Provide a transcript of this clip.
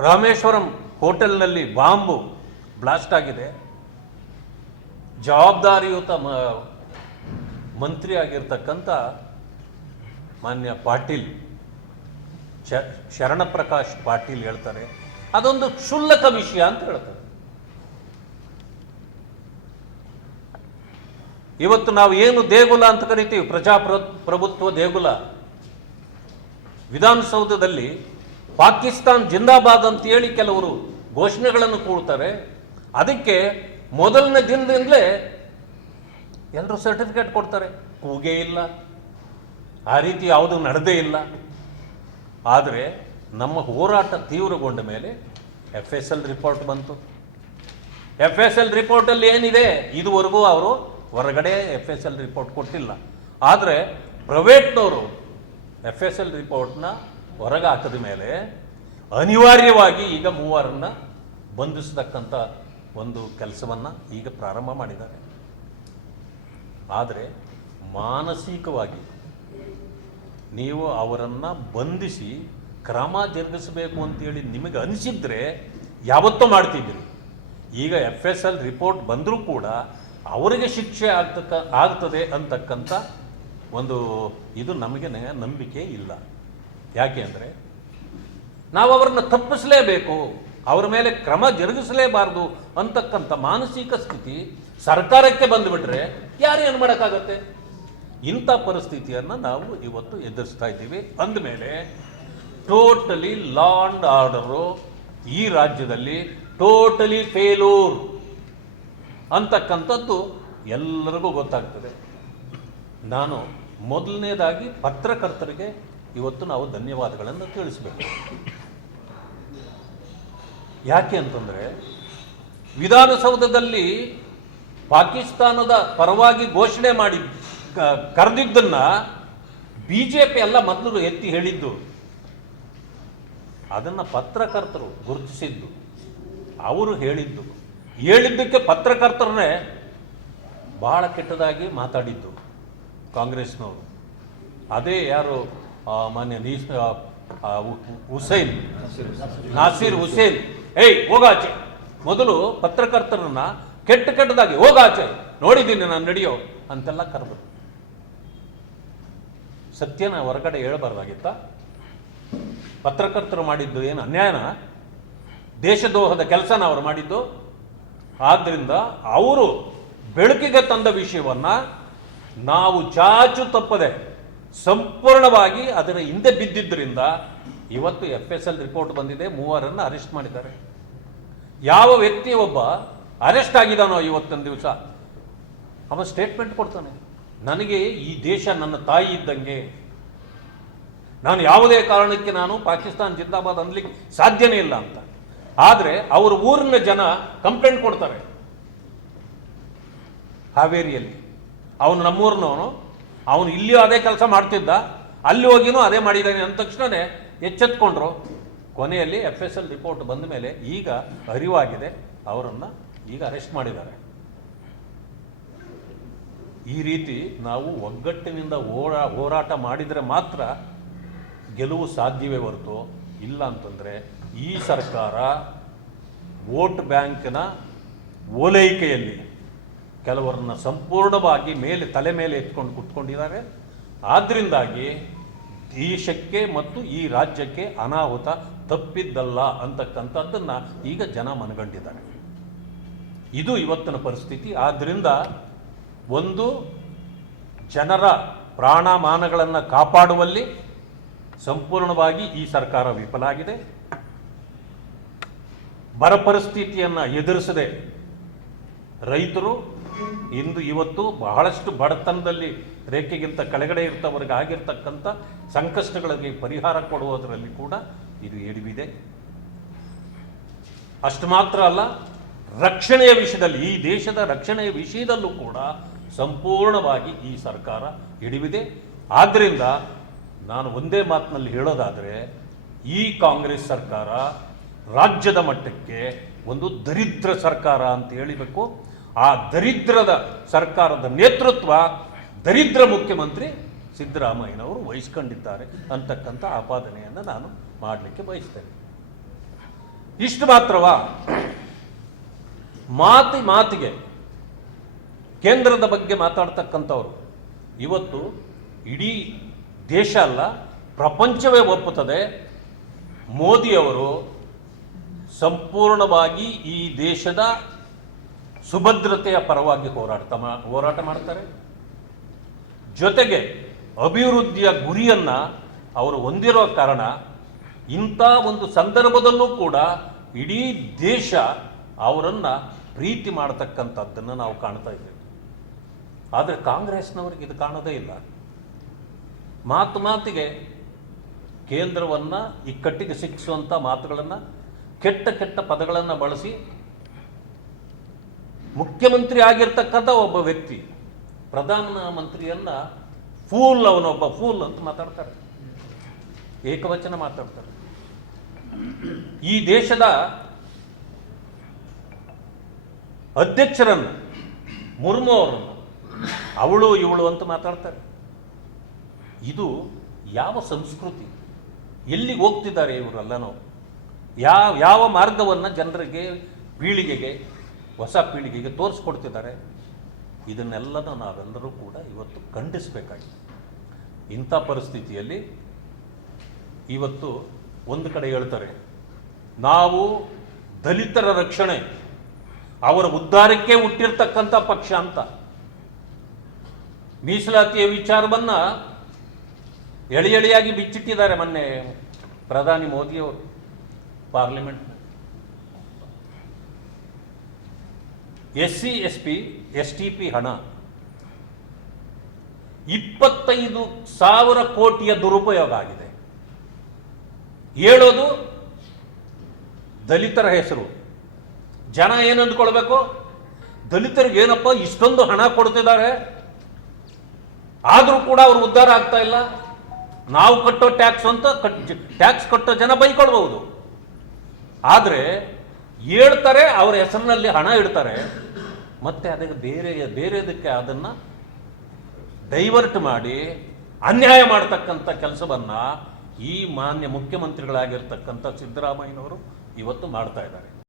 ರಾಮೇಶ್ವರಂ ಹೋಟೆಲ್ನಲ್ಲಿ bomb blast ಆಗಿದೆ. ಜವಾಬ್ದಾರಿಯುತ ಮಂತ್ರಿ ಆಗಿರ್ತಕ್ಕಂಥ ಮಾನ್ಯ ಪಾಟೀಲ್, ಚ, ಶರಣಪ್ರಕಾಶ್ ಪಾಟೀಲ್ ಹೇಳ್ತಾರೆ. ಅದೊಂದು ಕ್ಷುಲ್ಲಕ ವಿಷಯ ಅಂತ ಹೇಳ್ತಾರೆ. ಇವತ್ತು ನಾವು ಏನು ದೇಗುಲ ಅಂತ ಕರಿತೀವಿ, ಪ್ರಜಾಪ್ರ, ಪ್ರಭುತ್ವ ದೇಗುಲ. ವಿಧಾನಸೌಧದಲ್ಲಿ ಪಾಕಿಸ್ತಾನ್ ಜಿಂದಾಬಾದ್ ಅಂತ ಹೇಳಿ ಕೆಲವರು ಘೋಷಣೆಗಳನ್ನು ಕೂಡ್ತಾರೆ. ಅದಕ್ಕೆ ಮೊದಲನೇ ದಿನದಿಂದಲೇ ಎಲ್ಲರೂ ಸರ್ಟಿಫಿಕೇಟ್ ಕೊಡ್ತಾರೆ. ಕೂಗೇ ಇಲ್ಲ. ಆ ರೀತಿ ಯಾವುದು ನಡೆದೇ ಇಲ್ಲ. ಆದರೆ ನಮ್ಮ ಹೋರಾಟ ತೀವ್ರಗೊಂಡ ಮೇಲೆ ಎಫ್ ಎಸ್ ಎಲ್ ರಿಪೋರ್ಟ್ ಬಂತು. ಎಫ್ ಎಸ್ ಎಲ್ ರಿಪೋರ್ಟಲ್ಲಿ ಏನಿದೆ? ಇದುವರೆಗೂ ಅವರು ಹೊರಗಡೆ ಎಫ್ ಎಸ್ ಎಲ್ ರಿಪೋರ್ಟ್ ಕೊಟ್ಟಿಲ್ಲ. ಆದರೆ ಪ್ರೈವೇಟ್ನವರು ಎಫ್ ಎಸ್ ಎಲ್ ರಿಪೋರ್ಟ್ನ ಹೊರಗೆ ಹಾಕಿದ ಮೇಲೆ ಅನಿವಾರ್ಯವಾಗಿ ಈಗ ಮೂವರನ್ನು ಬಂಧಿಸತಕ್ಕಂಥ ಒಂದು ಕೆಲಸವನ್ನು ಈಗ ಪ್ರಾರಂಭ ಮಾಡಿದ್ದಾರೆ. ಆದರೆ ಮಾನಸಿಕವಾಗಿ ನೀವು ಅವರನ್ನು ಬಂಧಿಸಿ ಕ್ರಮ ಜರುಗಿಸಬೇಕು ಅಂತೇಳಿ ನಿಮಗೆ ಅನಿಸಿದ್ರೆ ಯಾವತ್ತೂ ಮಾಡ್ತಿದ್ದೀರಿ. ಈಗ ಎಫ್ ಎಸ್ ಎಲ್ ರಿಪೋರ್ಟ್ ಬಂದರೂ ಕೂಡ ಅವರಿಗೆ ಶಿಕ್ಷೆ ಆಗ್ತಕ್ಕ, ಆಗ್ತದೆ ಅಂತಕ್ಕಂಥ ಒಂದು ಇದು ನಮಗೆ ನಂಬಿಕೆ ಇಲ್ಲ. ಯಾಕೆ ಅಂದರೆ ನಾವು ಅವರನ್ನು ತಪ್ಪಿಸಲೇಬೇಕು, ಅವರ ಮೇಲೆ ಕ್ರಮ ಜರುಗಿಸಲೇಬಾರದು ಅಂತಕ್ಕಂಥ ಮಾನಸಿಕ ಸ್ಥಿತಿ ಸರ್ಕಾರಕ್ಕೆ ಬಂದುಬಿಟ್ರೆ ಯಾರೇನು ಮಾಡೋಕ್ಕಾಗತ್ತೆ? ಇಂಥ ಪರಿಸ್ಥಿತಿಯನ್ನು ನಾವು ಇವತ್ತು ಎದುರಿಸ್ತಾ ಇದ್ದೀವಿ. ಅಂದಮೇಲೆ ಟೋಟಲಿ ಲಾ ಅಂಡ್ ಆರ್ಡರು ಈ ರಾಜ್ಯದಲ್ಲಿ ಟೋಟಲಿ ಫೇಲೂರ್ ಅಂತಕ್ಕಂಥದ್ದು ಎಲ್ಲರಿಗೂ ಗೊತ್ತಾಗ್ತದೆ. ನಾನು ಮೊದಲನೇದಾಗಿ ಪತ್ರಕರ್ತರಿಗೆ ಇವತ್ತು ನಾವು ಧನ್ಯವಾದಗಳನ್ನು ತಿಳಿಸಬೇಕು. ಯಾಕೆ ಅಂತಂದರೆ, ವಿಧಾನಸೌಧದಲ್ಲಿ ಪಾಕಿಸ್ತಾನದ ಪರವಾಗಿ ಘೋಷಣೆ ಮಾಡಿ ಕರೆದಿದ್ದನ್ನ ಬಿ ಜೆ ಪಿ ಎಲ್ಲ ಮೊದಲು ಎತ್ತಿ ಹೇಳಿದ್ದು. ಅದನ್ನು ಪತ್ರಕರ್ತರು ಗುರುತಿಸಿದ್ದು. ಅವರು ಹೇಳಿದ್ದು. ಹೇಳಿದ್ದಕ್ಕೆ ಪತ್ರಕರ್ತರನ್ನೇ ಬಹಳ ಕೆಟ್ಟದಾಗಿ ಮಾತಾಡಿದ್ದು ಕಾಂಗ್ರೆಸ್ನವರು. ಅದೇ ಯಾರು ಮಾನ್ಯ ನೀ ಆ, ಆ, ಹು- ಹು- ಹುಸೇನ್. ನಾಸೀರ್ ಹುಸೇನ್. ಏಯ್ ಹೋಗಾಚೆ. ಮೊದಲು ಪತ್ರಕರ್ತರನ್ನ ಕೆಟ್ಟ ಕೆಟ್ಟದಾಗಿ ಹೋಗಾಚೆ. ನೋಡಿದ್ದೀನಿ ನಾನು ನಡೆಯೋ ಅಂತೆಲ್ಲ ಕರೆದ್ರು. ಸತ್ಯನ ಹೊರಗಡೆ ಹೇಳಬಾರ್ದಾಗಿತ್ತ? ಪತ್ರಕರ್ತರು ಮಾಡಿದ್ದು ಏನು ಅನ್ಯಾಯನ? ದೇಶದ್ರೋಹದ ಕೆಲಸನ ಅವರು ಮಾಡಿದ್ದು? ಆದ್ದರಿಂದ ಅವರು ಬೆಳಕಿಗೆ ತಂದ ವಿಷಯವನ್ನ ನಾವು ಚಾಚು ತಪ್ಪದೆ ಸಂಪೂರ್ಣವಾಗಿ ಅದರ ಹಿಂದೆ ಬಿದ್ದಿದ್ದರಿಂದ ಇವತ್ತು ಎಫ್ ಎಸ್ ಎಲ್ ರಿಪೋರ್ಟ್ ಬಂದಿದೆ, ಮೂವರನ್ನು ಅರೆಸ್ಟ್ ಮಾಡಿದ್ದಾರೆ. ಯಾವ ವ್ಯಕ್ತಿ ಒಬ್ಬ ಅರೆಸ್ಟ್ ಆಗಿದ್ದಾನೋ ಇವತ್ತೊಂದು ದಿವಸ, ಅವ ಸ್ಟೇಟ್ಮೆಂಟ್ ಕೊಡ್ತಾನೆ. ನನಗೆ ಈ ದೇಶ ನನ್ನ ತಾಯಿ ಇದ್ದಂಗೆ. ನಾನು ಯಾವುದೇ ಕಾರಣಕ್ಕೆ ನಾನು ಪಾಕಿಸ್ತಾನ ಜಿಂದಾಬಾದ್ ಅನ್ಲಿಕ್ಕೆ ಸಾಧ್ಯನೇ ಇಲ್ಲ ಅಂತ. ಆದರೆ ಅವ್ರ ಊರಿನ ಜನ ಕಂಪ್ಲೇಂಟ್ ಕೊಡ್ತಾರೆ. ಹಾವೇರಿಯಲ್ಲಿ. ಅವನು ನಮ್ಮೂರಿನವನು ಅವನು ಇಲ್ಲಿಯೂ ಅದೇ ಕೆಲಸ ಮಾಡ್ತಿದ್ದ, ಅಲ್ಲಿ ಹೋಗಿನೂ ಅದೇ ಮಾಡಿದ್ದಾನೆ ಅಂದ ತಕ್ಷಣವೇ ಎಚ್ಚೆತ್ಕೊಂಡ್ರು. ಕೊನೆಯಲ್ಲಿ ಎಫ್ ಎಸ್ ಎಲ್ ರಿಪೋರ್ಟ್ ಬಂದ ಮೇಲೆ ಈಗ ಅರಿವಾಗಿದೆ, ಅವರನ್ನು ಈಗ ಅರೆಸ್ಟ್ ಮಾಡಿದ್ದಾರೆ. ಈ ರೀತಿ ನಾವು ಒಗ್ಗಟ್ಟಿನಿಂದ ಹೋರಾ, ಹೋರಾಟ ಮಾಡಿದರೆ ಮಾತ್ರ ಗೆಲುವು ಸಾಧ್ಯವೇ ಹೊರತು ಇಲ್ಲ ಅಂತಂದರೆ ಈ ಸರ್ಕಾರ ವೋಟ್ ಬ್ಯಾಂಕ್ನ ಓಲೈಕೆಯಲ್ಲಿ ಕೆಲವರನ್ನ ಸಂಪೂರ್ಣವಾಗಿ ಮೇಲೆ ತಲೆ ಮೇಲೆ ಎತ್ಕೊಂಡು ಕುತ್ಕೊಂಡಿದ್ದಾರೆ. ಆದ್ದರಿಂದಾಗಿ ದೇಶಕ್ಕೆ ಮತ್ತು ಈ ರಾಜ್ಯಕ್ಕೆ ಅನಾಹುತ ತಪ್ಪಿದ್ದಲ್ಲ ಅಂತಕ್ಕಂಥದ್ದನ್ನ ಈಗ ಜನ ಮನಗಂಡಿದ್ದಾರೆ. ಇದು ಇವತ್ತಿನ ಪರಿಸ್ಥಿತಿ. ಆದ್ದರಿಂದ ಒಂದು ಜನರ ಪ್ರಾಣಮಾನಗಳನ್ನು ಕಾಪಾಡುವಲ್ಲಿ ಸಂಪೂರ್ಣವಾಗಿ ಈ ಸರ್ಕಾರ ವಿಫಲ ಆಗಿದೆ. ಬರ ಪರಿಸ್ಥಿತಿಯನ್ನು ಎದುರಿಸದೆ ರೈತರು ಇಂದು ಇವತ್ತು ಬಹಳಷ್ಟು ಬಡತನದಲ್ಲಿ ರೇಖೆಗಿಂತ ಕೆಳಗಡೆ ಇರ್ತವರಿಗೆ ಆಗಿರ್ತಕ್ಕಂಥ ಸಂಕಷ್ಟಗಳಿಗೆ ಪರಿಹಾರ ಕೊಡುವುದರಲ್ಲಿ ಕೂಡ ಇದು ಎಡವಿದೆ ಅಷ್ಟು ಮಾತ್ರ ಅಲ್ಲ, ರಕ್ಷಣೆಯ ವಿಷಯದಲ್ಲಿ, ಈ ದೇಶದ ರಕ್ಷಣೆಯ ವಿಷಯದಲ್ಲೂ ಕೂಡ ಸಂಪೂರ್ಣವಾಗಿ ಈ ಸರ್ಕಾರ ಹಿಡಿವಿದೆ ಆದ್ದರಿಂದ ನಾನು ಒಂದೇ ಮಾತಿನಲ್ಲಿ ಹೇಳೋದಾದರೆ, ಈ ಕಾಂಗ್ರೆಸ್ ಸರ್ಕಾರ ರಾಜ್ಯದ ಮಟ್ಟಕ್ಕೆ ಒಂದು ದರಿದ್ರ ಸರ್ಕಾರ ಅಂತ ಹೇಳಿಬೇಕು. ಆ ದರಿದ್ರದ ಸರ್ಕಾರದ ನೇತೃತ್ವ ದರಿದ್ರ ಮುಖ್ಯಮಂತ್ರಿ ಸಿದ್ದರಾಮಯ್ಯನವರು ವಹಿಸ್ಕೊಂಡಿದ್ದಾರೆ ಅಂತಕ್ಕಂಥ ಆಪಾದನೆಯನ್ನು ನಾನು ಮಾಡಲಿಕ್ಕೆ ಬಯಸ್ತೇನೆ. ಇಷ್ಟು ಮಾತ್ರವಾ? ಮಾತಿ ಮಾತಿಗೆ ಕೇಂದ್ರದ ಬಗ್ಗೆ ಮಾತಾಡ್ತಕ್ಕಂಥವ್ರು. ಇವತ್ತು ಇಡೀ ದೇಶ ಅಲ್ಲ, ಪ್ರಪಂಚವೇ ಒಪ್ಪುತ್ತದೆ. ಮೋದಿಯವರು ಸಂಪೂರ್ಣವಾಗಿ ಈ ದೇಶದ ಸುಭದ್ರತೆಯ ಪರವಾಗಿ ಹೋರಾಟ ಹೋರಾಟ ಮಾಡ್ತಾರೆ. ಜೊತೆಗೆ ಅಭಿವೃದ್ಧಿಯ ಗುರಿಯನ್ನ ಅವರು ಹೊಂದಿರೋ ಕಾರಣ ಇಂಥ ಒಂದು ಸಂದರ್ಭದಲ್ಲೂ ಕೂಡ ಇಡೀ ದೇಶ ಅವರನ್ನು ಪ್ರೀತಿ ಮಾಡತಕ್ಕಂಥದ್ದನ್ನು ನಾವು ಕಾಣ್ತಾ ಇದ್ದೇವೆ. ಆದರೆ ಕಾಂಗ್ರೆಸ್ನವ್ರಿಗೆ ಇದು ಕಾಣೋದೇ ಇಲ್ಲ. ಮಾತು ಮಾತಿಗೆ ಕೇಂದ್ರವನ್ನು ಇಕ್ಕಟ್ಟಿಗೆ ಸಿಕ್ಕಿಸುವಂಥ ಮಾತುಗಳನ್ನು ಕೆಟ್ಟ ಕೆಟ್ಟ ಪದಗಳನ್ನು ಬಳಸಿ ಮುಖ್ಯಮಂತ್ರಿ ಆಗಿರ್ತಕ್ಕಂಥ ಒಬ್ಬ ವ್ಯಕ್ತಿ, ಪ್ರಧಾನ ಮಂತ್ರಿಯನ್ನ ಫೂಲ್ ಅವನೊಬ್ಬ ಫೂಲ್ ಅಂತ ಮಾತಾಡ್ತಾರೆ. ಏಕವಚನ ಮಾತಾಡ್ತಾರೆ. ಈ ದೇಶದ ಅಧ್ಯಕ್ಷರನ್ನು, ಮುರ್ಮು ಅವರನ್ನು, ಅವಳು ಇವಳು ಅಂತ ಮಾತಾಡ್ತಾರೆ. ಇದು ಯಾವ ಸಂಸ್ಕೃತಿ? ಎಲ್ಲಿಗೆ ಹೋಗ್ತಿದ್ದಾರೆ ಇವರೆಲ್ಲನೂ? ಯಾವ ಯಾವ ಮಾರ್ಗವನ್ನು ಜನರಿಗೆ, ಪೀಳಿಗೆಗೆ ಹೊಸ ಪೀಳಿಗೆಗೆ ತೋರಿಸ್ಕೊಡ್ತಿದ್ದಾರೆ. ಇದನ್ನೆಲ್ಲನೂ ನಾವೆಲ್ಲರೂ ಕೂಡ ಇವತ್ತು ಖಂಡಿಸಬೇಕಾಗಿದೆ. ಇಂಥ ಪರಿಸ್ಥಿತಿಯಲ್ಲಿ ಇವತ್ತು ಒಂದು ಕಡೆ ಹೇಳ್ತಾರೆ, ನಾವು ದಲಿತರ ರಕ್ಷಣೆ, ಅವರ ಉದ್ಧಾರಕ್ಕೆ ಹುಟ್ಟಿರ್ತಕ್ಕಂಥ ಪಕ್ಷ ಅಂತ. ಮೀಸಲಾತಿಯ ವಿಚಾರವನ್ನ ಎಳೆ ಎಳೆಯಾಗಿ ಬಿಚ್ಚಿಟ್ಟಿದ್ದಾರೆ ಮೊನ್ನೆ ಪ್ರಧಾನಿ ಮೋದಿಯವರು parliament S C S P S T P ಹಣ. ಇಪ್ಪತ್ತೈದು ಸಾವಿರ ಕೋಟಿಯ ದುರುಪಯೋಗ ಆಗಿದೆ. ಹೇಳೋದು ದಲಿತರ ಹೆಸರು. ಜನ ಏನು ಅಂದ್ಕೊಳ್ಬೇಕು? ದಲಿತರಿಗೆ ಏನಪ್ಪ, ಇಷ್ಟೊಂದು ಹಣ ಕೊಡ್ತಿದ್ದಾರೆ? ಆದರೂ ಕೂಡ ಅವರು ಉದ್ಧಾರ ಆಗ್ತಾ ಇಲ್ಲ. ನಾವು ಕಟ್ಟೋ ಟ್ಯಾಕ್ಸ್ ಅಂತ ಕಟ್, ಟ್ಯಾಕ್ಸ್ ಕಟ್ಟೋ ಜನ ಬೈಕೊಳ್ಬಹುದು. ಆದರೆ ಹೇಳ್ತಾರೆ, ಅವರ ಹೆಸರಿನಲ್ಲಿ ಹಣ ಇಡ್ತಾರೆ. ಮತ್ತೆ ಅದಕ್ಕೆ ಬೇರೆ, ಬೇರೆದಕ್ಕೆ ಅದನ್ನು ಡೈವರ್ಟ್ ಮಾಡಿ ಅನ್ಯಾಯ ಮಾಡ್ತಕ್ಕಂಥ ಕೆಲಸವನ್ನು ಈ ಮಾನ್ಯ ಮುಖ್ಯಮಂತ್ರಿಗಳಾಗಿರ್ತಕ್ಕಂಥ ಸಿದ್ದರಾಮಯ್ಯನವರು ಇವತ್ತು ಮಾಡ್ತಾ ಇದ್ದಾರೆ.